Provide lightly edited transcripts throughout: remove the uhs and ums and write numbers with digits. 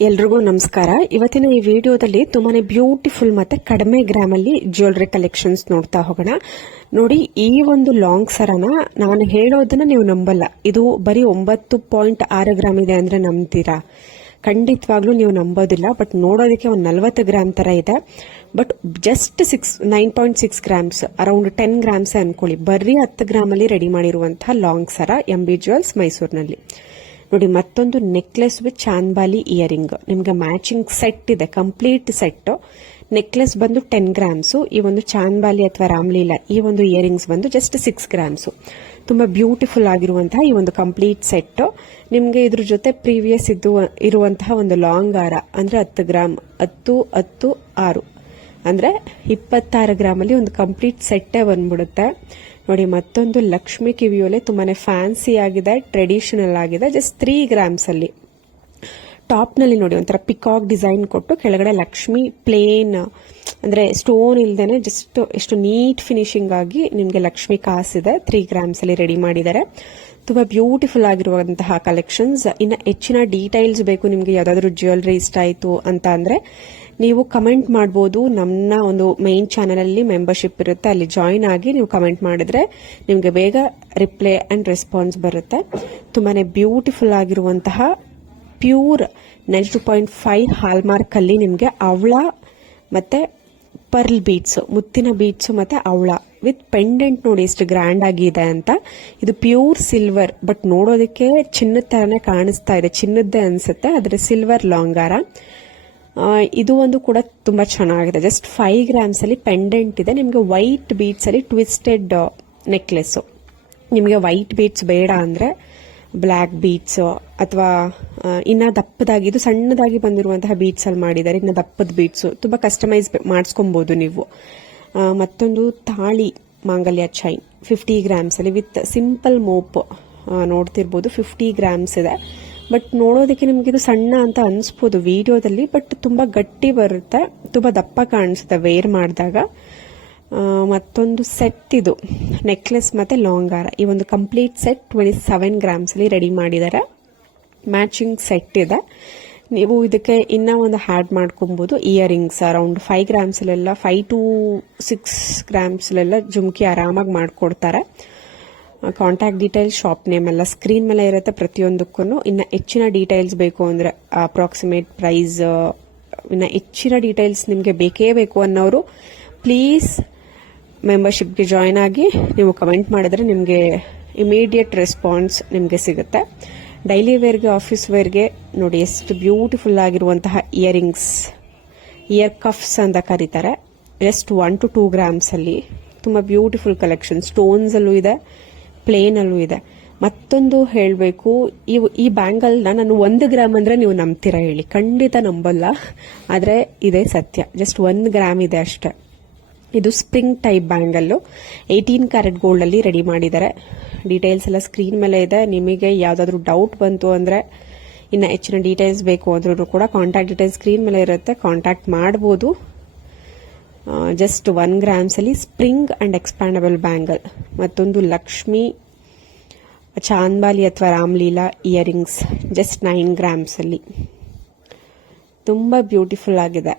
ಎಲ್ರಿಗೂ ನಮಸ್ಕಾರ. ಇವತ್ತಿನ ಈ ವಿಡಿಯೋದಲ್ಲಿ ತುಂಬಾನೇ ಬ್ಯೂಟಿಫುಲ್ ಮತ್ತೆ ಕಡಿಮೆ ಗ್ರಾಮ್ ಅಲ್ಲಿ ಜ್ಯುವೆಲರಿ ಕಲೆಕ್ಷನ್ಸ್ ನೋಡ್ತಾ ಹೋಗೋಣ. ನೋಡಿ, ಈ ಒಂದು ಲಾಂಗ್ ಸರನ ನಾನು ಹೇಳೋದನ್ನ ನೀವು ನಂಬಲ್ಲ. ಇದು ಬರೀ 9.6 ಗ್ರಾಮ್ ಇದೆ ಅಂದ್ರೆ ನಂಬ್ತೀರಾ? ಖಂಡಿತವಾಗ್ಲೂ ನೀವು ನಂಬೋದಿಲ್ಲ. ಬಟ್ ನೋಡೋದಕ್ಕೆ ಒಂದು 40 ಗ್ರಾಮ್ ತರ ಇದೆ. But just 9.6 grams, around 10 grams ಅನ್ಕೊಳ್ಳಿ. ಬರೀ 10 ಗ್ರಾಮ್ ಅಲ್ಲಿ ರೆಡಿ ಮಾಡಿರುವಂತಹ ಲಾಂಗ್ ಸರ MB ಜ್ಯುವೆಲ್ಸ್ ಮೈಸೂರಿನಲ್ಲಿ. ನೋಡಿ, ಮತ್ತೊಂದು ನೆಕ್ಲೆಸ್ ವಿತ್ ಚಾಂದ್ಬಾಲಿ ಇಯರಿಂಗ್. ನಿಮ್ಗೆ ಮ್ಯಾಚಿಂಗ್ ಸೆಟ್ ಇದೆ, ಕಂಪ್ಲೀಟ್ ಸೆಟ್. ನೆಕ್ಲೆಸ್ ಬಂದು 10 ಗ್ರಾಮ್ಸ್, ಈ ಒಂದು ಚಾಂದ್ಬಾಲಿ ಅಥವಾ ರಾಮ್ಲೀಲಾ ಈ ಒಂದು ಇಯರಿಂಗ್ಸ್ ಬಂದು ಜಸ್ಟ್ 6 ಗ್ರಾಮ್ಸ್. ತುಂಬಾ ಬ್ಯೂಟಿಫುಲ್ ಆಗಿರುವಂತಹ ಈ ಒಂದು ಕಂಪ್ಲೀಟ್ ಸೆಟ್. ನಿಮ್ಗೆ ಇದ್ರ ಜೊತೆ ಪ್ರೀವಿಯಸ್ ಇರುವಂತಹ ಒಂದು ಲಾಂಗ್ ಹಾರ ಅಂದ್ರೆ 10 ಗ್ರಾಮ್, 10, 10, 6 ಅಂದ್ರೆ 26 ಗ್ರಾಮ್ ಅಲ್ಲಿ ಒಂದು ಕಂಪ್ಲೀಟ್ ಸೆಟ್ಟೇ ಬಂದ್ಬಿಡುತ್ತೆ. ನೋಡಿ, ಮತ್ತೊಂದು ಲಕ್ಷ್ಮಿ ಕಿವಿಯೋಲೆ, ತುಂಬಾನೇ ಫ್ಯಾನ್ಸಿ ಆಗಿದೆ, ಟ್ರೆಡಿಷನಲ್ ಆಗಿದೆ. ಜಸ್ಟ್ 3 ಗ್ರಾಮ್ಸ್ ಅಲ್ಲಿ. ಟಾಪ್ ನಲ್ಲಿ ನೋಡಿ ಒಂಥರ ಪಿಕಾಕ್ ಡಿಸೈನ್ ಕೊಟ್ಟು ಕೆಳಗಡೆ ಲಕ್ಷ್ಮಿ ಪ್ಲೇನ್ ಅಂದ್ರೆ ಸ್ಟೋನ್ ಇಲ್ದೇನೆ ಜಸ್ಟ್ ಎಷ್ಟು ನೀಟ್ ಫಿನಿಶಿಂಗ್ ಆಗಿ ನಿಮ್ಗೆ ಲಕ್ಷ್ಮಿ ಕಾಸಿದೆ. 3 ಗ್ರಾಮ್ಸ್ ಅಲ್ಲಿ ರೆಡಿ ಮಾಡಿದ್ದಾರೆ. ತುಂಬಾ ಬ್ಯೂಟಿಫುಲ್ ಆಗಿರುವಂತಹ ಕಲೆಕ್ಷನ್ಸ್. ಇನ್ನು ಹೆಚ್ಚಿನ ಡೀಟೈಲ್ಸ್ ಬೇಕು ನಿಮ್ಗೆ, ಯಾವ್ದಾದ್ರು ಜ್ಯುವೆಲರಿ ಇಷ್ಟ ಆಯ್ತು ಅಂತ ಅಂದ್ರೆ ನೀವು ಕಮೆಂಟ್ ಮಾಡಬಹುದು. ನನ್ನ ಒಂದು ಮೈನ್ ಚಾನೆಲ್ ಅಲ್ಲಿ ಮೆಂಬರ್ಶಿಪ್ ಇರುತ್ತೆ, ಅಲ್ಲಿ ಜಾಯಿನ್ ಆಗಿ ನೀವು ಕಮೆಂಟ್ ಮಾಡಿದ್ರೆ ನಿಮ್ಗೆ ಬೇಗ ರಿಪ್ಲೈ ಅಂಡ್ ರೆಸ್ಪಾನ್ಸ್ ಬರುತ್ತೆ. ತುಂಬಾನೇ ಬ್ಯೂಟಿಫುಲ್ ಆಗಿರುವಂತಹ ಪ್ಯೂರ್ 92.5 ಹಾಲ್ಮಾರ್ಕ್ ಅಲ್ಲಿ ನಿಮ್ಗೆ ಅವಳ ಮತ್ತೆ ಪರ್ಲ್ ಬೀಡ್ಸ್, ಮುತ್ತಿನ ಬೀಡ್ಸ್ ಮತ್ತೆ ಅವಳ ವಿತ್ ಪೆಂಡೆಂಟ್. ನೋಡಿ ಎಷ್ಟು ಗ್ರ್ಯಾಂಡ್ ಆಗಿದೆ ಅಂತ. ಇದು ಪ್ಯೂರ್ ಸಿಲ್ವರ್, ಬಟ್ ನೋಡೋದಕ್ಕೆ ಚಿನ್ನದ ತರನೇ ಕಾಣಿಸ್ತಾ ಇದೆ, ಚಿನ್ನದ್ದೇ ಅನ್ಸುತ್ತೆ, ಆದ್ರೆ ಸಿಲ್ವರ್ ಲಾಂಗ್ ಹಾರ. ಇದು ಒಂದು ಕೂಡ ತುಂಬಾ ಚೆನ್ನಾಗಿದೆ. ಜಸ್ಟ್ 5 ಗ್ರಾಮ್ಸ್ ಅಲ್ಲಿ ಪೆಂಡೆಂಟ್ ಇದೆ. ನಿಮ್ಗೆ ವೈಟ್ ಬೀಡ್ಸ್ ಅಲ್ಲಿ ಟ್ವಿಸ್ಟೆಡ್ ನೆಕ್ಲೆಸ್. ನಿಮ್ಗೆ ವೈಟ್ ಬೀಡ್ಸ್ ಬೇಡ ಅಂದ್ರೆ ಬ್ಲ್ಯಾಕ್ ಬೀಡ್ಸ್ ಅಥವಾ ಇನ್ನ ದಪ್ಪದಾಗಿ, ಇದು ಸಣ್ಣದಾಗಿ ಬಂದಿರುವಂತಹ ಬೀಡ್ಸ್ ಅಲ್ಲಿ ಮಾಡಿದ್ದಾರೆ. ಇನ್ನ ದಪ್ಪದ ಬೀಡ್ಸ್ ತುಂಬಾ ಕಸ್ಟಮೈಸ್ ಮಾಡಿಸ್ಕೊಬಹುದು ನೀವು. ಮತ್ತೊಂದು ತಾಳಿ ಮಾಂಗಲ್ಯ ಚೈನ್ 50 ಗ್ರಾಮ್ಸ್ ಅಲ್ಲಿ ವಿತ್ ಸಿಂಪಲ್ ಮೋಪ್ ನೋಡ್ತಿರ್ಬೋದು. 50 ಗ್ರಾಮ್ಸ್ ಇದೆ. ಬಟ್ ನೋಡೋದಕ್ಕೆ ನಿಮ್ಗೆ ಇದು ಸಣ್ಣ ಅಂತ ಅನ್ಸ್ಬೋದು ವಿಡಿಯೋದಲ್ಲಿ, ಬಟ್ ತುಂಬಾ ಗಟ್ಟಿ ಬರುತ್ತೆ, ತುಂಬಾ ದಪ್ಪ ಕಾಣಿಸುತ್ತೆ ವೇರ್ ಮಾಡಿದಾಗ. ಮತ್ತೊಂದು ಸೆಟ್, ಇದು ನೆಕ್ಲೆಸ್ ಮತ್ತೆ ಲಾಂಗ್ ಹಾರ. ಈ ಒಂದು ಕಂಪ್ಲೀಟ್ ಸೆಟ್ 27 ಗ್ರಾಮ್ಸ್ ಅಲ್ಲಿ ರೆಡಿ ಮಾಡಿದ್ದಾರೆ. ಮ್ಯಾಚಿಂಗ್ ಸೆಟ್ ಇದೆ. ನೀವು ಇದಕ್ಕೆ ಇನ್ನ ಒಂದು ಹ್ಯಾಡ್ ಮಾಡ್ಕೊಬಹುದು. ಇಯರಿಂಗ್ಸ್ ಅರೌಂಡ್ 5 ಗ್ರಾಮ್ಸ್ ಅಲ್ಲೆಲ್ಲ, 5 to 6 ಗ್ರಾಮ್ಸ್ ಅಲ್ಲೆಲ್ಲ ಜುಮ್ಕಿ ಆರಾಮಾಗಿ ಮಾಡ್ಕೊಡ್ತಾರೆ. ಕಾಂಟ್ಯಾಕ್ಟ್ ಡೀಟೇಲ್ಸ್, ಶಾಪ್ ನೇಮ್ ಎಲ್ಲ ಸ್ಕ್ರೀನ್ ಮೇಲೆ ಇರುತ್ತೆ ಪ್ರತಿಯೊಂದಕ್ಕೂ. ಇನ್ನ ಹೆಚ್ಚಿನ ಡೀಟೇಲ್ಸ್ ಬೇಕು ಅಂದ್ರೆ ಅಪ್ರಾಕ್ಸಿಮೇಟ್ ಪ್ರೈಸ್, ಇನ್ನ ಹೆಚ್ಚಿನ ಡೀಟೇಲ್ಸ್ ನಿಮ್ಗೆ ಬೇಕೇ ಬೇಕು ಅನ್ನೋರು ಪ್ಲೀಸ್ ಮೆಂಬರ್ಶಿಪ್ಗೆ ಜಾಯಿನ್ ಆಗಿ ನೀವು ಕಮೆಂಟ್ ಮಾಡಿದ್ರೆ ನಿಮಗೆ ಇಮಿಡಿಯೇಟ್ ರೆಸ್ಪಾನ್ಸ್ ನಿಮಗೆ ಸಿಗುತ್ತೆ. ಡೈಲಿ ವೇರ್ಗೆ, ಆಫೀಸ್ ವೇರ್ಗೆ ನೋಡಿ ಎಷ್ಟು ಬ್ಯೂಟಿಫುಲ್ ಆಗಿರುವಂತಹ ಇಯರಿಂಗ್ಸ್, ಇಯರ್ ಕಫ್ಸ್ ಅಂತ ಕರೀತಾರೆ. ಜಸ್ಟ್ 1 to 2 ಗ್ರಾಮ್ಸ್ ಅಲ್ಲಿ ತುಂಬಾ ಬ್ಯೂಟಿಫುಲ್ ಕಲೆಕ್ಷನ್. ಸ್ಟೋನ್ಸ್ ಅಲ್ಲೂ ಇದೆ, ಪ್ಲೇನ್ ಅಲ್ಲೂ ಇದೆ. ಮತ್ತೊಂದು ಹೇಳಬೇಕು, ಈ ಬ್ಯಾಂಗಲ್ ನಾನು 1 ಗ್ರಾಮ್ ಅಂದ್ರೆ ನೀವು ನಂಬ್ತೀರಾ ಹೇಳಿ? ಖಂಡಿತ ನಂಬಲ್ಲ, ಆದ್ರೆ ಇದೇ ಸತ್ಯ. ಜಸ್ಟ್ 1 ಗ್ರಾಮ್ ಇದೆ ಅಷ್ಟೇ. ಇದು spring type bangle, 18 carat gold ಅಲ್ಲಿ ರೆಡಿ ಮಾಡಿದ್ದಾರೆ. ಡೀಟೇಲ್ಸ್ ಎಲ್ಲ ಸ್ಕ್ರೀನ್ ಮೇಲೆ ಇದೆ. ನಿಮಗೆ ಯಾವ್ದಾದ್ರು ಡೌಟ್ ಬಂತು ಅಂದ್ರೆ, ಇನ್ನ ಹೆಚ್ಚಿನ ಡೀಟೇಲ್ಸ್ ಬೇಕು ಅಂದ್ರೂ ಕೂಡ ಕಾಂಟ್ಯಾಕ್ಟ್ ಡೀಟೇಲ್ಸ್ ಸ್ಕ್ರೀನ್ ಮೇಲೆ ಇರುತ್ತೆ, ಕಾಂಟ್ಯಾಕ್ಟ್ ಮಾಡಬಹುದು. ಜಸ್ಟ್ 1 ಗ್ರಾಮ್ಸ್ ಅಲ್ಲಿ ಸ್ಪ್ರಿಂಗ್ ಅಂಡ್ ಎಕ್ಸ್ಪ್ಯಾಂಡಬಲ್ ಬ್ಯಾಂಗಲ್. ಮತ್ತೊಂದು ಲಕ್ಷ್ಮಿ ಚಾಂದ್ಬಾಲಿ ಅಥವಾ ರಾಮ್ಲೀಲಾ ಇಯರಿಂಗ್ಸ್, ಜಸ್ಟ್ 9 ಗ್ರಾಮ್ಸ್ ಅಲ್ಲಿ. ತುಂಬಾ ಬ್ಯೂಟಿಫುಲ್ ಆಗಿದೆ,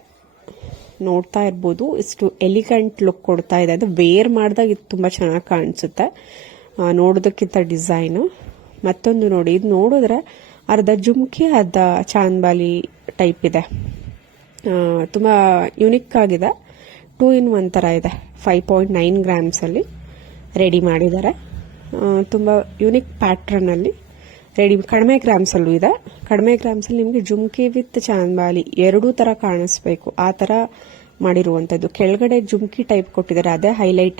ನೋಡ್ತಾ ಇರ್ಬೋದು. ಇಷ್ಟು ಎಲಿಗೆಂಟ್ ಲುಕ್ ಕೊಡ್ತಾ ಇದೆ. ಅದು ವೇರ್ ಮಾಡಿದಾಗ ಇದು ತುಂಬಾ ಚೆನ್ನಾಗಿ ಕಾಣಿಸುತ್ತೆ ನೋಡೋದಕ್ಕಿಂತ ಡಿಸೈನ್. ಮತ್ತೊಂದು ನೋಡಿ, ಇದು ನೋಡಿದ್ರೆ ಅರ್ಧ ಜುಮ್ಕಿ ಅರ್ಧ ಚಾಂದ್ಬಾಲಿ ಟೈಪ್ ಇದೆ. ತುಂಬಾ ಯುನಿಕ್ ಆಗಿದೆ. 2 in 1 ತರ ಇದೆ. 5.9 ಗ್ರಾಮ್ಸ್ ಅಲ್ಲಿ ರೆಡಿ ಮಾಡಿದ್ದಾರೆ. ತುಂಬಾ ಯುನಿಕ್ ಪ್ಯಾಟ್ರನ್ ಅಲ್ಲಿ ರೆಡಿ. ಕಡಿಮೆ ಗ್ರಾಮ್ಸ್ ಅಲ್ಲೂ ಇದೆ. ಕಡಿಮೆ ಗ್ರಾಮ್ಸ್ ಅಲ್ಲಿ ನಿಮ್ಗೆ ಜುಮ್ಕಿ ವಿತ್ ಚಾಂದ್ಬಾಲಿ ಎರಡೂ ತರ ಕಾಣಿಸ್ಬೇಕು ಆ ತರ ಮಾಡಿರುವಂತದ್ದು. ಕೆಳಗಡೆ ಜುಮ್ಕಿ ಟೈಪ್ ಕೊಟ್ಟಿದ್ದಾರೆ, ಅದೇ ಹೈಲೈಟ್